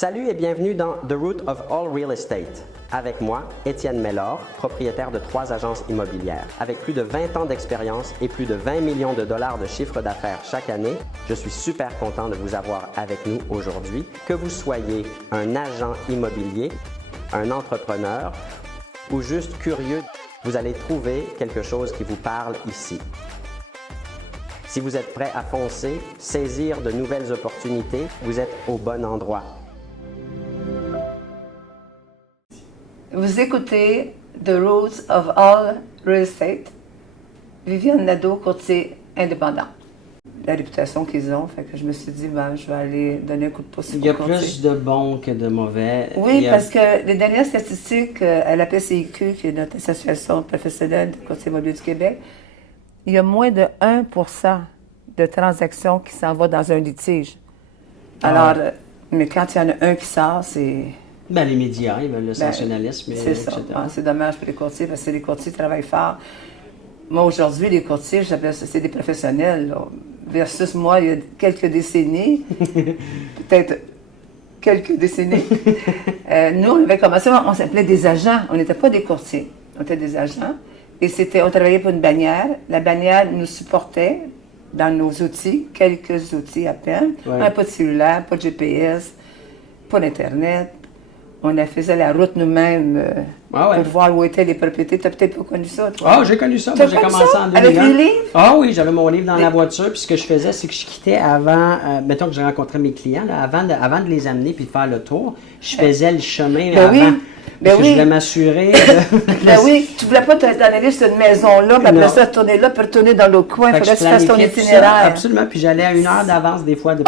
Salut et bienvenue dans The Root of All Real Estate. Avec moi, Étienne Mellor, propriétaire de 3 agences immobilières. Avec plus de 20 ans d'expérience et plus de 20 millions de dollars de chiffre d'affaires chaque année, je suis super content de vous avoir avec nous aujourd'hui. Que vous soyez un agent immobilier, un entrepreneur ou juste curieux, vous allez trouver quelque chose qui vous parle ici. Si vous êtes prêt à foncer, saisir de nouvelles opportunités, vous êtes au bon endroit. Vous écoutez The Roots of All Real Estate, Viviane Nadeau, courtier indépendant. La réputation qu'ils ont, fait que je me suis dit, je vais aller donner un coup de pouce. Il y a plus de bons que de mauvais. Oui, parce que les dernières statistiques à la PCIQ, qui est notre association professionnelle de courtier immobilier du Québec, il y a moins de 1% de transactions qui s'en vont dans un litige. Alors, mais quand il y en a un qui sort, c'est... Les médias, ils veulent le sensationnalisme, c'est ça. C'est dommage pour les courtiers, parce que les courtiers travaillent fort. Moi, aujourd'hui, les courtiers, j'appelle ça, c'est des professionnels, là, versus moi, il y a quelques décennies, peut-être quelques décennies. Nous, on avait commencé, on s'appelait des agents, on n'était pas des courtiers, on était des agents. Et on travaillait pour une bannière. La bannière nous supportait dans nos outils, quelques outils à peine. Ouais. Pas de cellulaire, pas de GPS, pas d'Internet. On faisait la route nous-mêmes pour voir où étaient les propriétés. Tu n'as peut-être pas connu ça, toi? Ah, j'ai connu ça. Moi, j'ai commencé en 2001. Avec les livres? Ah oui, j'avais mon livre dans la voiture. Puis ce que je faisais, c'est que je quittais avant, mettons que j'ai rencontré mes clients, là, avant de les amener puis de faire le tour, je faisais le chemin avant. Oui. Parce que je voulais m'assurer. Oui, tu ne voulais pas t'en aller sur une maison-là, puis après ça, retourner là, puis retourner dans l'autre coin. Il fallait que tu fasses ton itinéraire. Absolument. Puis j'allais à 1 heure d'avance, des fois, de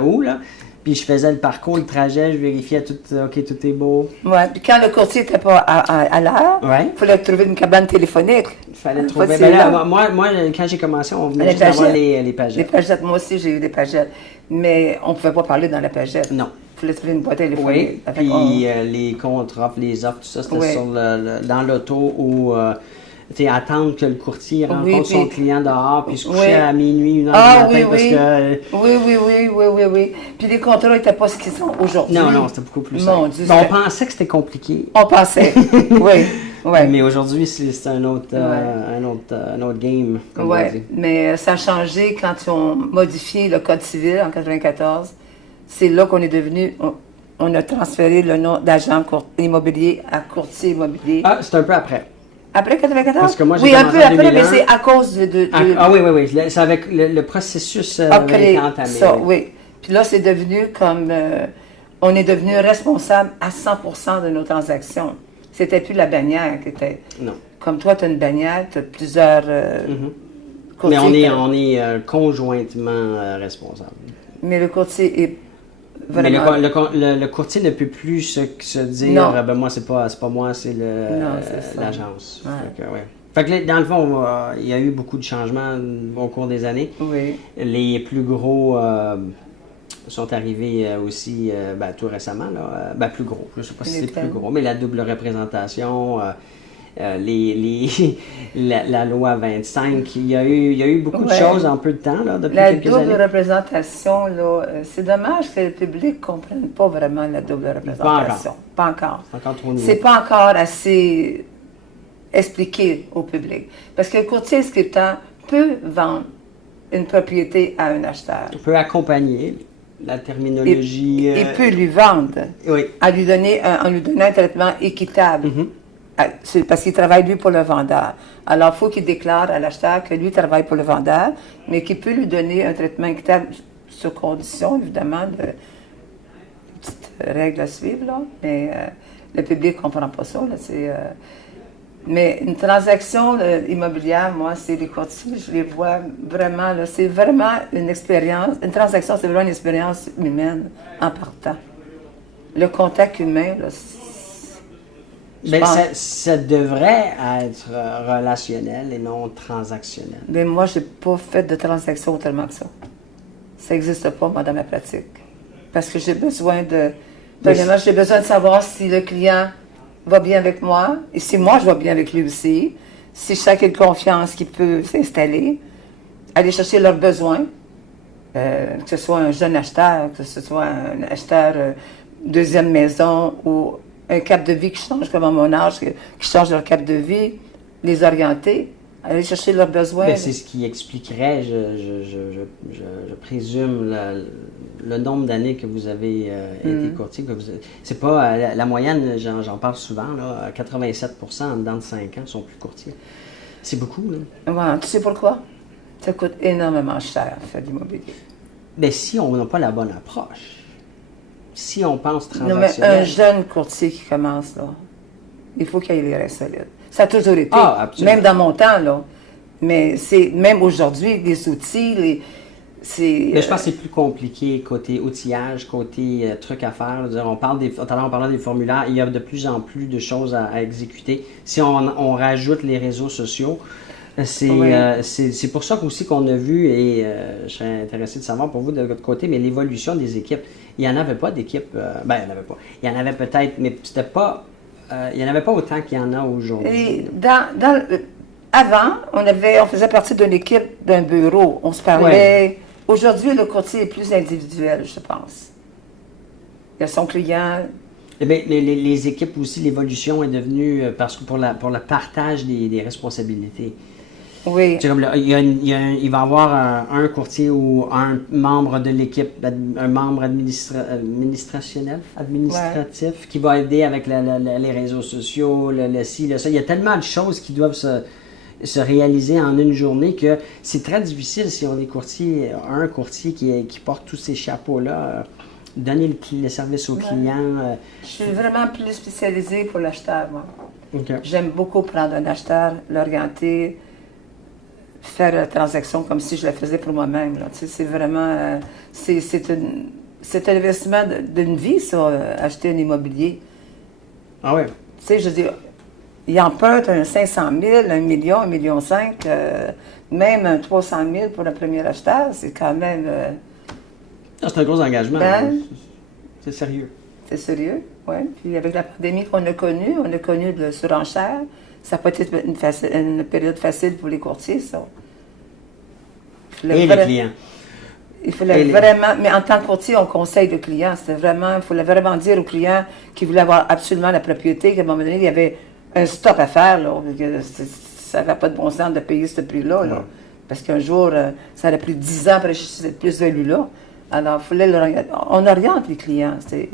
où, là. Puis je faisais le parcours, le trajet, je vérifiais tout, OK, tout est beau. Oui, puis quand le courtier n'était pas à l'heure, il fallait trouver une cabane téléphonique. Il fallait trouver. Moi, quand j'ai commencé, on venait juste avoir les pagettes. Les pagettes, moi aussi, j'ai eu des pagettes. Mais on ne pouvait pas parler dans la pagette. Non. Il fallait trouver une boîte téléphonique. Oui, puis les contre-offres, les offres, tout ça, c'était dans l'auto où... attendre que le courtier rencontre son client dehors, puis se coucher à minuit, 1 heure du matin, parce que... Oui. Puis les contrats n'étaient pas ce qu'ils sont aujourd'hui. Non, c'était beaucoup plus simple. On pensait que c'était compliqué. On pensait, oui. Mais aujourd'hui, c'est un autre game, comme on dit. Mais ça a changé quand ils ont modifié le Code civil en 1994. C'est là qu'on est devenu... On a transféré le nom d'agent immobilier à courtier immobilier. Ah, c'est un peu après. Après 1994? Parce que moi, oui, un peu après, mais c'est à cause de... oui. C'est avec le processus été entamé. Ça, oui. Puis là, c'est devenu comme... on est devenu responsable à 100% de nos transactions. C'était plus la bannière qui était... Non. Comme toi, tu as une bannière, tu as plusieurs... courtiers, mais on est conjointement responsable. Mais le courtier est... Vraiment. Mais le courtier ne peut plus se dire moi c'est pas moi, c'est l'agence. Fait que dans le fond, il y a eu beaucoup de changements au cours des années. Oui. Les plus gros sont arrivés aussi tout récemment. Là. Plus gros, je ne sais pas si c'est plus gros, mais la double représentation, la loi 25, il y a eu beaucoup de choses en peu de temps, là, depuis quelques années. La double représentation, là, c'est dommage que le public ne comprenne pas vraiment la double représentation. Pas encore. C'est encore trop nouveau. C'est pas encore assez expliqué au public. Parce que le courtier inscripteur peut vendre une propriété à un acheteur. On peut accompagner la terminologie. Il peut lui vendre. Oui. En lui donnant un traitement équitable. Mm-hmm. C'est parce qu'il travaille, lui, pour le vendeur. Alors, il faut qu'il déclare à l'acheteur que lui travaille pour le vendeur, mais qu'il peut lui donner un traitement équitable sous condition, évidemment, de petites règles à suivre, là. Mais le public ne comprend pas ça, là. Mais une transaction immobilière, moi, c'est les courtiers, je les vois vraiment, là. C'est vraiment une expérience. Une transaction, c'est vraiment une expérience humaine en partant. Le contact humain, là, ça devrait être relationnel et non transactionnel. Mais moi, je n'ai pas fait de transaction autrement que ça. Ça n'existe pas, moi, dans ma pratique. Parce que j'ai besoin j'ai besoin de savoir si le client va bien avec moi et si moi, je vais bien avec lui aussi. Si chacun a confiance qu'il peut s'installer, aller chercher leurs besoins, que ce soit un jeune acheteur, que ce soit un acheteur deuxième maison ou un cap de vie qui change comme à mon âge, qui change leur cap de vie, les orienter, aller chercher leurs besoins. Bien, c'est ce qui expliquerait, je présume, le nombre d'années que vous avez été courtier. C'est pas la moyenne, j'en parle souvent, là, 87% en dedans de 5 ans sont plus courtiers. C'est beaucoup, là. Ouais, tu sais pourquoi? Ça coûte énormément cher, faire de l'immobilier. Bien, si on n'a pas la bonne approche, si on pense Non, mais transactionnel... un jeune courtier qui commence, là, il faut qu'il ait les reins solides. Ça a toujours été, même dans mon temps, là. Mais c'est même aujourd'hui, les outils, mais je pense que c'est plus compliqué côté outillage, côté trucs à faire. On parle tout à l'heure, on parlait des formulaires, il y a de plus en plus de choses à exécuter. Si on rajoute les réseaux sociaux, c'est pour ça aussi qu'on a vu, et je serais intéressé de savoir pour vous de votre côté, mais l'évolution des équipes. Il n'y en avait pas d'équipe, il n'y en avait pas. Il y en avait peut-être, mais c'était pas, il n'y en avait pas autant qu'il y en a aujourd'hui. Avant, on faisait partie d'une équipe, d'un bureau, on se parlait. Ouais. Aujourd'hui, le courtier est plus individuel, je pense. Il a son client. Eh bien, les équipes aussi, l'évolution est devenue, parce que pour le partage des responsabilités. Oui. C'est comme il va y avoir un courtier ou un membre de l'équipe, un membre administratif, ouais, qui va aider avec les réseaux sociaux, le ci, le ça. Il y a tellement de choses qui doivent se réaliser en une journée que c'est très difficile si on est courtier, un courtier qui porte tous ces chapeaux-là, donner le service aux clients. Je suis vraiment plus spécialisée pour l'acheteur, moi. Okay. J'aime beaucoup prendre un acheteur, l'orienter, faire la transaction comme si je la faisais pour moi-même. Tu sais, c'est vraiment... c'est un investissement d'une vie, ça, acheter un immobilier. Ah oui? Tu sais, je veux dire, il emprunte un 500 000, 1 million, 1,5 million, même un 300 000 pour un premier acheteur, c'est quand même... c'est un gros engagement. Ben, c'est sérieux. C'est sérieux, oui. Puis avec la pandémie qu'on a connue, on a connu de surenchère. Ça n'a pas été une période facile pour les courtiers, ça. Les clients. Il fallait vraiment, mais en tant que courtier, on conseille le client. C'était vraiment, il fallait vraiment dire au client qui voulait avoir absolument la propriété, qu'à un moment donné, il y avait un stop à faire, là. Ça n'avait pas de bon sens de payer ce prix-là, là. Parce qu'un jour, ça aurait pris 10 ans pour acheter cette plus-value-là. Alors, on oriente les clients. C'est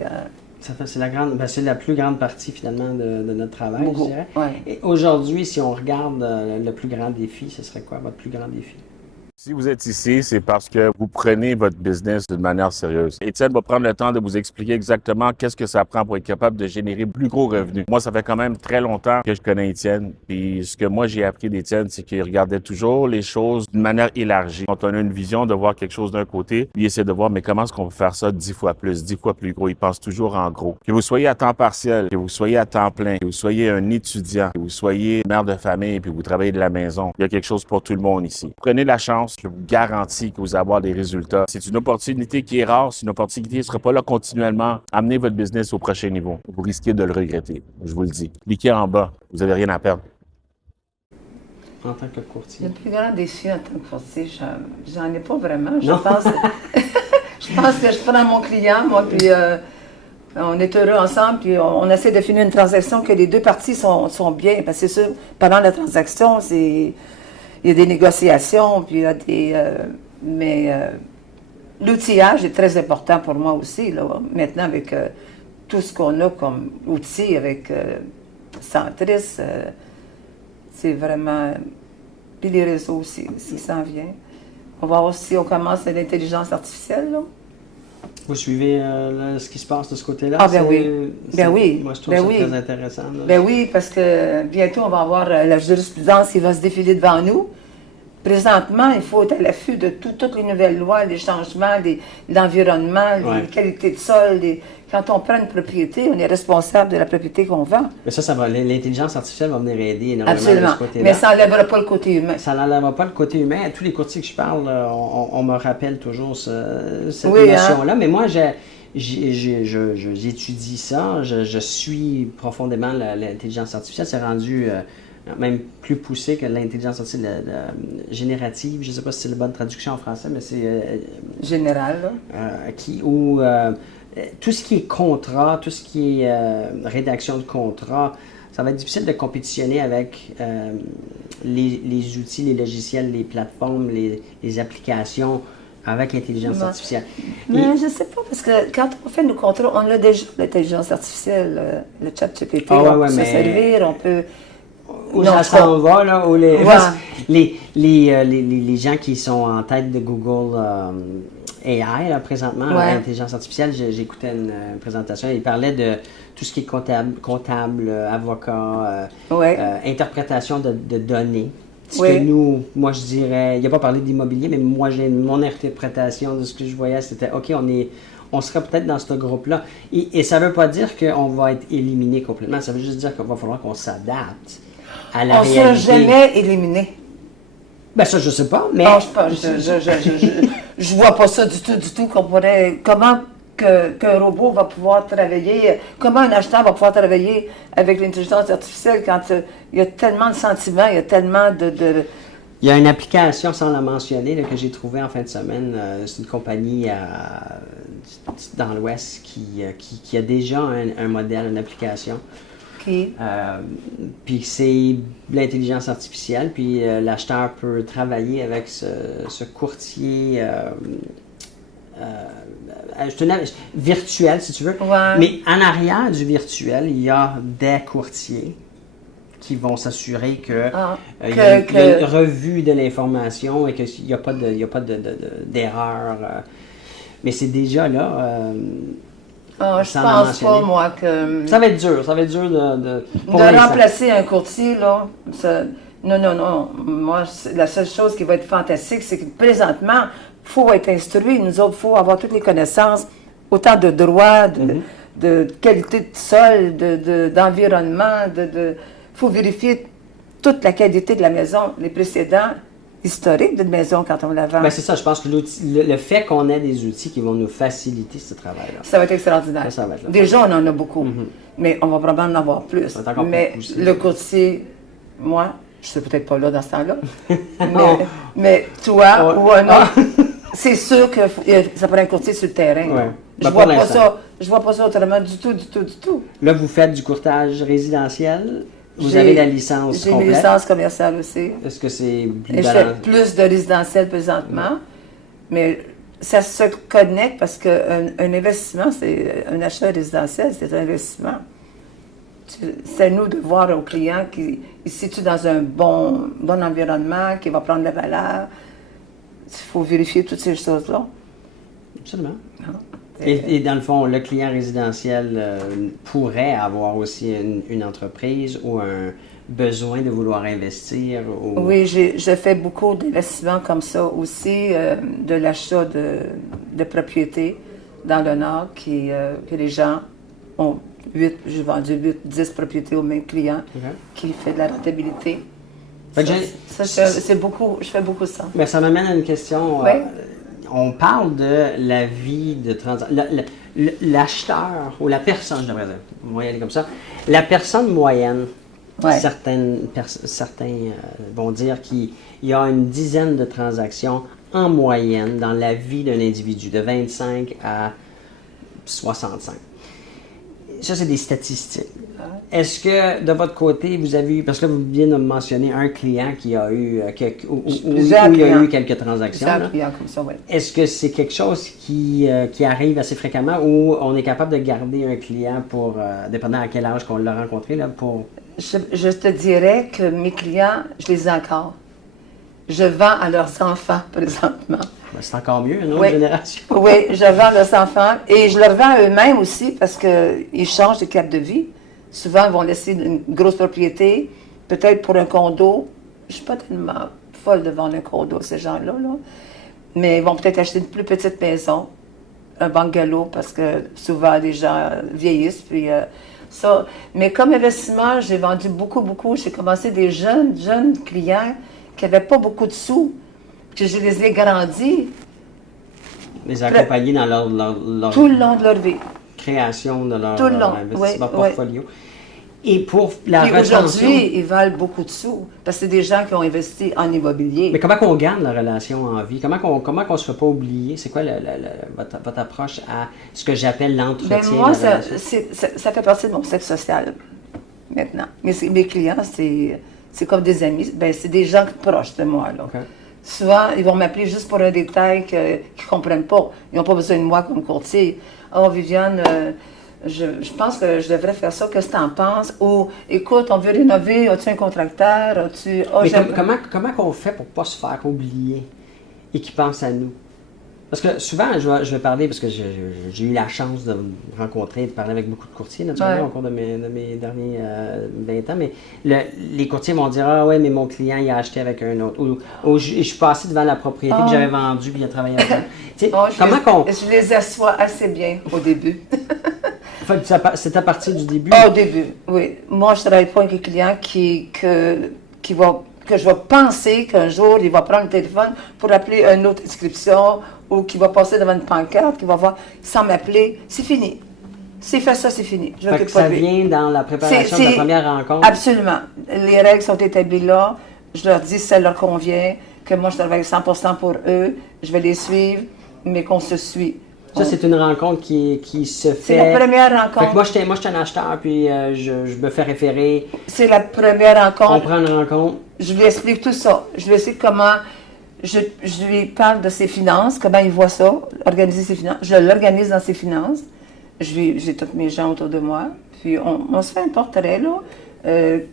la plus grande partie, finalement, de notre travail, je dirais. Ouais. Et aujourd'hui, si on regarde le plus grand défi, ce serait quoi votre plus grand défi? Si vous êtes ici, c'est parce que vous prenez votre business d'une manière sérieuse. Étienne va prendre le temps de vous expliquer exactement qu'est-ce que ça prend pour être capable de générer plus gros revenus. Moi, ça fait quand même très longtemps que je connais Étienne. Puis ce que moi, j'ai appris d'Étienne, c'est qu'il regardait toujours les choses d'une manière élargie. Quand on a une vision de voir quelque chose d'un côté, lui essaie de voir, mais comment est-ce qu'on peut faire ça 10 fois plus, 10 fois plus gros. Il pense toujours en gros. Que vous soyez à temps partiel, que vous soyez à temps plein, que vous soyez un étudiant, que vous soyez mère de famille, puis vous travaillez de la maison, il y a quelque chose pour tout le monde ici. Prenez la chance. Je vous garantis que vous allez avoir des résultats. C'est une opportunité qui est rare, c'est une opportunité qui ne sera pas là continuellement. Amenez votre business au prochain niveau. Vous risquez de le regretter, je vous le dis. Cliquez en bas, vous n'avez rien à perdre. En tant que courtier? Le plus grand défi en tant que courtier, j'en ai pas vraiment. Je pense que je prends mon client, moi, puis on est heureux ensemble, puis on essaie de finir une transaction que les deux parties sont bien. Parce que c'est sûr, pendant la transaction, il y a des négociations, puis il y a mais l'outillage est très important pour moi aussi, là. Maintenant, avec tout ce qu'on a comme outil, avec Centris, c'est vraiment... Puis les réseaux aussi, s'il s'en vient. On va voir si on commence l'intelligence artificielle, là. Vous suivez ce qui se passe de ce côté-là? Ah, ben oui. Ben oui. Moi, je trouve ça très intéressant. Là. Ben oui, parce que bientôt, on va avoir la jurisprudence qui va se défiler devant nous. Présentement, il faut être à l'affût de toutes les nouvelles lois, les changements, l'environnement, les qualités de sol. Quand on prend une propriété, on est responsable de la propriété qu'on vend. Mais ça va. L'intelligence artificielle va venir aider énormément Absolument. de ce côté-là. Mais ça n'enlèvera pas le côté humain. Ça n'enlèvera pas le côté humain. À tous les courtiers que je parle, on me rappelle toujours cette oui, notion-là. Mais moi, j'étudie ça. Je suis profondément l'intelligence artificielle. C'est rendu... même plus poussé que l'intelligence artificielle générative. Je ne sais pas si c'est la bonne traduction en français, mais c'est... Général, là. tout ce qui est contrat, tout ce qui est rédaction de contrat, ça va être difficile de compétitionner avec les outils, les logiciels, les plateformes, les applications avec l'intelligence artificielle. Mais je ne sais pas, parce que quand on fait nos contrats, on a déjà l'intelligence artificielle, le chat GPT, on peut se servir, on peut... Où ça s'en va, là, où les gens qui sont en tête de Google AI, là, présentement, l'intelligence artificielle, j'écoutais une présentation, ils parlaient de tout ce qui est comptable, avocat, interprétation de données. Ce que nous, moi je dirais, il n'a pas parlé d'immobilier, mais moi mon interprétation de ce que je voyais, c'était OK, on serait peut-être dans ce groupe-là. Et ça ne veut pas dire qu'on va être éliminé complètement, ça veut juste dire qu'il va falloir qu'on s'adapte à la réalité. On ne sera jamais éliminé. Ben ça, je sais pas, mais... Non, je vois pas ça du tout qu'on pourrait... Comment qu'un robot va pouvoir travailler, comment un acheteur va pouvoir travailler avec l'intelligence artificielle quand il y a tellement de sentiments, il y a tellement de... Il y a une application, sans la mentionner, là, que j'ai trouvée en fin de semaine. C'est une compagnie dans l'Ouest qui a déjà un modèle, une application. Puis c'est l'intelligence artificielle, puis l'acheteur peut travailler avec ce courtier virtuel, si tu veux. Ouais. Mais en arrière du virtuel, il y a des courtiers qui vont s'assurer qu'il y a une revue de l'information et qu'il n'y a pas d'erreur. Mais c'est déjà là. Je pense pas, moi, que... Ça va être dur de remplacer un courtier, là. Non. Moi, la seule chose qui va être fantastique, c'est que présentement, il faut être instruit. Nous autres, il faut avoir toutes les connaissances, autant de droit, de qualité de sol, d'environnement, il faut vérifier toute la qualité de la maison, les précédents historiques d'une maison quand on la vend. Ben c'est ça, je pense que le fait qu'on ait des outils qui vont nous faciliter ce travail-là. Ça va être extraordinaire. Ça va être déjà, on en a beaucoup, mais on va probablement en avoir plus. Mais le courtier, moi, je ne suis peut-être pas là dans ce temps-là, mais toi ou un autre, c'est sûr que ça prend un courtier sur le terrain. Ouais. Je vois pas ça autrement du tout. Là, vous faites du courtage résidentiel. Vous avez la licence complète. J'ai une licence commerciale aussi. Est-ce que c'est plus je fais plus de résidentiel présentement, mais ça se connecte parce qu'un investissement, c'est un achat résidentiel, c'est un investissement. C'est à nous de voir au client qui se situe dans un bon environnement, qui va prendre la valeur. Il faut vérifier toutes ces choses-là. Absolument. Et dans le fond, le client résidentiel pourrait avoir aussi une entreprise ou un besoin de vouloir investir? Oui, je fais beaucoup d'investissements comme ça aussi, de l'achat de propriétés dans le Nord que les gens ont j'ai vendu 10 propriétés aux mêmes clients qui fait de la rentabilité. C'est beaucoup, je fais beaucoup ça. Mais ça m'amène à une question. On parle de la vie de transaction. L'acheteur, ou la personne, je devrais dire, on va y aller comme ça, la personne moyenne, certains vont dire qu'il y a une dizaine de transactions en moyenne dans la vie d'un individu, de 25 à 65. Ça, c'est des statistiques. Est-ce que, de votre côté, vous avez eu, parce que vous venez de me mentionner un client qui a eu, où il y a eu quelques transactions. Comme ça, est-ce que c'est quelque chose qui arrive assez fréquemment ou on est capable de garder un client pour, dépendant à quel âge qu'on l'a rencontré, là, pour... Je te dirais que mes clients, je les ai encore. Je vends à leurs enfants, présentement. C'est encore mieux, une autre génération. Oui, je vends à leurs enfants et je leur vends à eux-mêmes aussi parce qu'ils changent de cap de vie. Souvent, ils vont laisser une grosse propriété, peut-être pour un condo. Je ne suis pas tellement folle de vendre un condo, ces gens-là. Là. Mais ils vont peut-être acheter une plus petite maison, un bungalow, parce que souvent, les gens vieillissent. Puis, ça. Mais comme investissement, j'ai vendu beaucoup. J'ai commencé des jeunes clients qui n'avaient pas beaucoup de sous. Puis je les ai grandis. Les accompagner dans leur tout le long de leur vie. Création de leur investissement portfolio. Et pour la Puis retention... aujourd'hui, ils valent beaucoup de sous, parce que c'est des gens qui ont investi en immobilier. Mais comment qu'on garde la relation en vie? Comment qu'on se fait pas oublier? C'est quoi votre approche à ce que j'appelle l'entretien? Ben moi, de la relation? ça fait partie de mon cercle social, maintenant. Mes clients, c'est comme des amis. Ben, c'est des gens proches de moi, là. Okay. Souvent, ils vont m'appeler juste pour un détail qu'ils ne comprennent pas. Ils n'ont pas besoin de moi comme courtier. « Oh, Viviane, je pense que je devrais faire ça. Qu'est-ce que tu en penses? » Ou « Écoute, on veut rénover. As-tu un contracteur? As-tu... Oh, mais comment qu'on fait pour ne pas se faire oublier et qu'ils pensent à nous? Parce que souvent, je vais parler, parce que j'ai eu la chance de me rencontrer, de parler avec beaucoup de courtiers, naturellement, au cours de mes derniers 20 ans, mais les courtiers vont dire « Ah ouais, mais mon client, il a acheté avec un autre. » Ou je suis passé devant la propriété que j'avais vendue, puis il a travaillé avec ça. Je les assois assez bien au début. C'est à partir du début? Au début, oui. Moi, je ne travaille pas avec un client que je vais penser qu'un jour, il va prendre le téléphone pour appeler une autre inscription ou qu'il va passer devant une pancarte, qu'il va voir, sans m'appeler, c'est fini. S'il fait ça, c'est fini. Je fait que ça vient dans la préparation de la première rencontre? Absolument. Les règles sont établies là. Je leur dis si ça leur convient, que moi, je travaille 100% pour eux. Je vais les suivre, mais qu'on se suit. Ça, c'est une rencontre qui se fait... C'est la première rencontre. Fait que moi, je suis un acheteur, puis je me fais référer. C'est la première rencontre. On prend une rencontre. Je lui explique tout ça. Je lui explique comment... Je lui parle de ses finances, comment il voit ça, organiser ses finances. Je l'organise dans ses finances. J'ai toutes mes gens autour de moi. Puis on se fait un portrait, là. Fait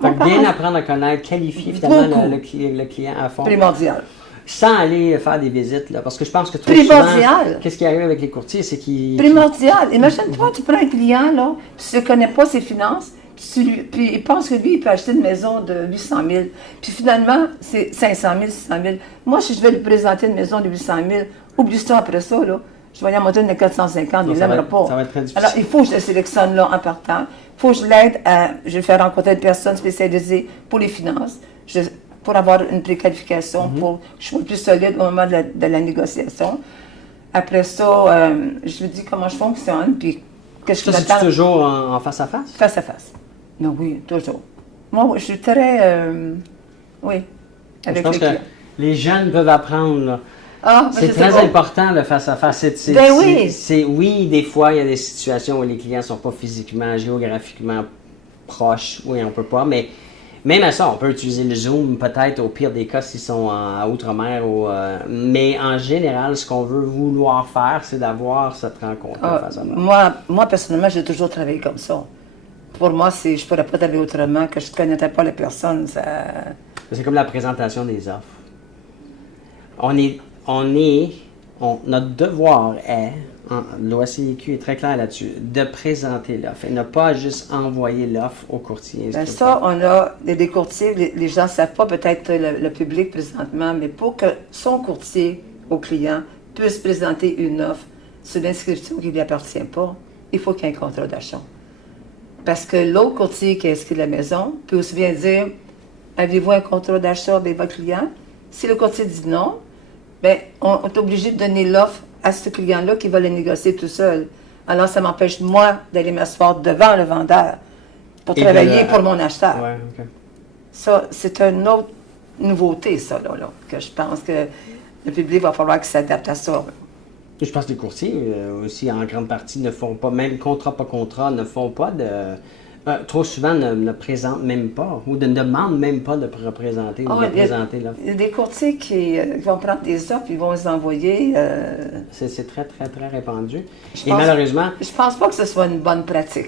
que bien apprendre à connaître, qualifier finalement le client à fond. Primordial. Sans aller faire des visites, là. Parce que je pense que trop Primordial. souvent, qu'est-ce qui arrive avec les courtiers, c'est qu'ils... Primordial. Imagine-toi, tu prends un client, là, puis tu ne connais pas ses finances, puis il pense que lui, il peut acheter une maison de 800 000. Puis finalement, c'est 500 000, 600 000. Moi, si je vais lui présenter une maison de 800 000, oublie ça après ça, là. Je vais lui en monter une de 450, il ne l'aimera pas. Ça va être très difficile. Alors, il faut que je le sélectionne là en partant. Il faut que je l'aide à... Je vais faire rencontrer une personne spécialisée pour les finances, pour avoir une préqualification, pour que je sois plus solide au moment de la négociation. Après ça, je lui dis comment je fonctionne, puis qu'est-ce que je m'attends. C'est toujours en face à face? Face à face. Non, oui, toujours. Moi, je suis très... oui, avec je pense que les jeunes peuvent apprendre, là. C'est très important le face-à-face. Oui, des fois, il y a des situations où les clients ne sont pas physiquement, géographiquement proches. Oui, on ne peut pas, mais même à ça, on peut utiliser le Zoom, peut-être au pire des cas s'ils sont à Outre-mer. Mais en général, ce qu'on veut vouloir faire, c'est d'avoir cette rencontre face à face. Moi, personnellement, j'ai toujours travaillé comme ça. Pour moi, je ne pourrais pas travailler autrement, que je ne connaîtais pas les personnes. C'est comme la présentation des offres. Notre devoir est, l'OACIQ est très clair là-dessus, de présenter l'offre et ne pas juste envoyer l'offre au courtier. Ben ça, on a des courtiers, les gens ne savent pas, peut-être le public présentement, mais pour que son courtier au client puisse présenter une offre sur l'inscription qui ne lui appartient pas, il faut qu'il y ait un contrat d'achat. Parce que l'autre courtier qui a inscrit la maison peut aussi bien dire « Avez-vous un contrat d'achat avec votre client? » Si le courtier dit non, bien, on est obligé de donner l'offre à ce client-là qui va le négocier tout seul. Alors, ça m'empêche, moi, d'aller m'asseoir devant le vendeur pour travailler pour mon acheteur. Ouais, okay. Ça, c'est une autre nouveauté, ça, là, que je pense que le public va falloir qu'il s'adapte à ça. Je pense que les courtiers aussi, en grande partie, ne font pas, même contrat pas contrat, ne font pas de... trop souvent ne présentent même pas ou ne demandent même pas de représenter ou de présenter l'offre. Il y a des courtiers qui vont prendre des offres, ils vont les envoyer. C'est très, très, très répandu. Malheureusement... Je pense pas que ce soit une bonne pratique.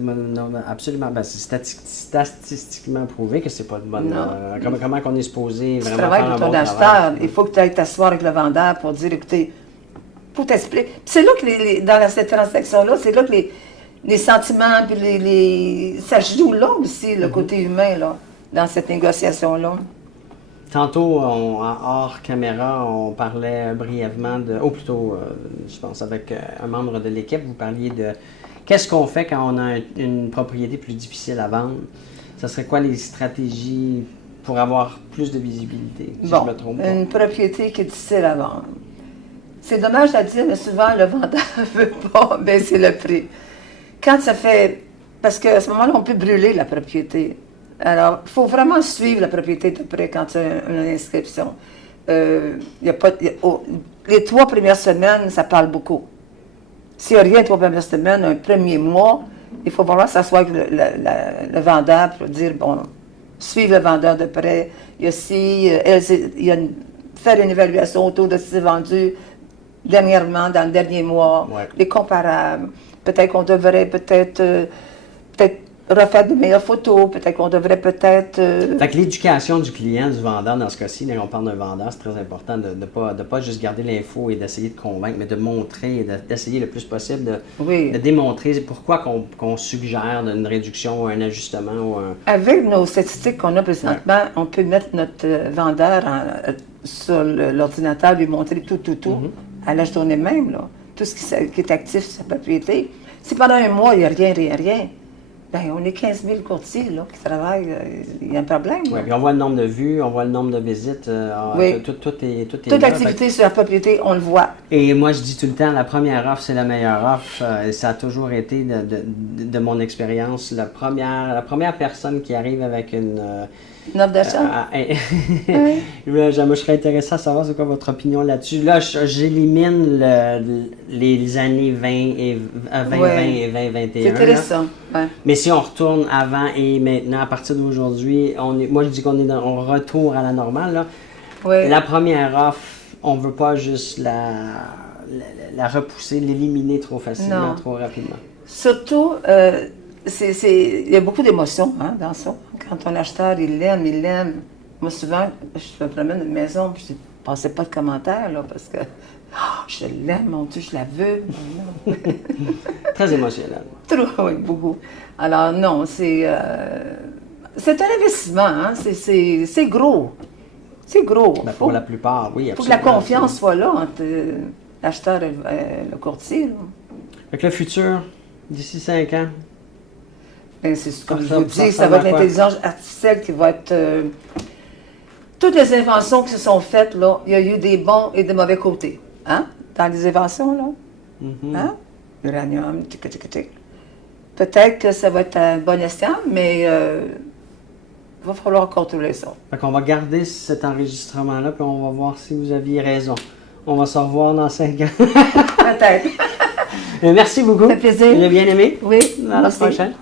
Non, absolument. Ben, c'est statistiquement prouvé que c'est pas une bonne... comment on est supposé vraiment faire un bon travail. Tu travailles pour ton acheteur. Il faut que tu ailles t'asseoir avec le vendeur pour dire, écoutez, pour t'expliquer. C'est là que dans cette transaction-là, c'est là que les sentiments, puis ça joue là aussi, le côté humain, là, dans cette négociation-là. Tantôt, hors caméra, on parlait brièvement je pense, avec un membre de l'équipe, vous parliez de qu'est-ce qu'on fait quand on a une propriété plus difficile à vendre. Ça serait quoi les stratégies pour avoir plus de visibilité, si je me trompe pas? Une propriété qui est difficile à vendre. C'est dommage à dire, mais souvent, le vendeur ne veut pas baisser le prix. Quand ça fait Parce qu'à ce moment-là, on peut brûler la propriété. Alors, il faut vraiment suivre la propriété de près quand tu as une inscription. Les 3 premières semaines, ça parle beaucoup. S'il n'y a rien les 3 premières semaines, un premier mois, il faut vraiment s'asseoir avec le vendeur pour dire, bon, suivre le vendeur de près. Il y a faire une évaluation autour de ce qui s'est vendu dernièrement, dans le dernier mois, les comparables. Peut-être qu'on devrait peut-être refaire de meilleures photos, peut-être qu'on devrait Fait que l'éducation du client, du vendeur, dans ce cas-ci, quand on parle d'un vendeur, c'est très important de ne pas juste garder l'info et d'essayer de convaincre, mais de montrer, d'essayer le plus possible de démontrer pourquoi qu'on suggère une réduction ou un ajustement. Ou Avec nos statistiques qu'on a présentement, on peut mettre notre vendeur sur l'ordinateur, lui montrer tout, à la journée même, là, tout ce qui est actif sur sa propriété. Si pendant un mois, il n'y a rien, bien, on est 15 000 courtiers là, qui travaillent. Il y a un problème. Oui, puis on voit le nombre de vues, on voit le nombre de visites. Toute là, activité sur la propriété, on le voit. Et moi, je dis tout le temps, la première offre, c'est la meilleure offre. Ça a toujours été, de mon expérience, la première personne qui arrive avec une offre d'achat? Je serais intéressé à savoir c'est quoi votre opinion là-dessus. Là, j'élimine les années 20 et 2021. C'est intéressant. Ouais. Mais si on retourne avant et maintenant, à partir d'aujourd'hui, moi je dis qu'on est en retour à la normale. Là. Ouais. La première offre, on ne veut pas juste la repousser, l'éliminer trop facilement, trop rapidement. Surtout, il y a beaucoup d'émotions dans ça. Quand ton acheteur, il l'aime. Moi, souvent, je me promène une maison, puis je ne passais pas de commentaires, là, parce que je l'aime, mon Dieu, je la veux. Très émotionnel. Trop, oui, beaucoup. Alors, non, c'est un investissement, c'est gros. C'est gros. Ben, pour la plupart, oui, absolument. Il faut que la confiance soit là entre l'acheteur et le courtier. Là. Avec le futur, d'ici 5 ans, bien, c'est comme je vous dis, ça va être l'intelligence artificielle qui va être... toutes les inventions qui se sont faites, là, il y a eu des bons et des mauvais côtés. Hein? Dans les inventions, là. Hein? L'uranium, peut-être que ça va être un bon escient, mais il va falloir contrôler ça. Fait qu'on va garder cet enregistrement-là, puis on va voir si vous aviez raison. On va se revoir dans 5 ans. Peut-être. Merci beaucoup. Ça fait plaisir. J'ai bien aimé. Oui. À la prochaine.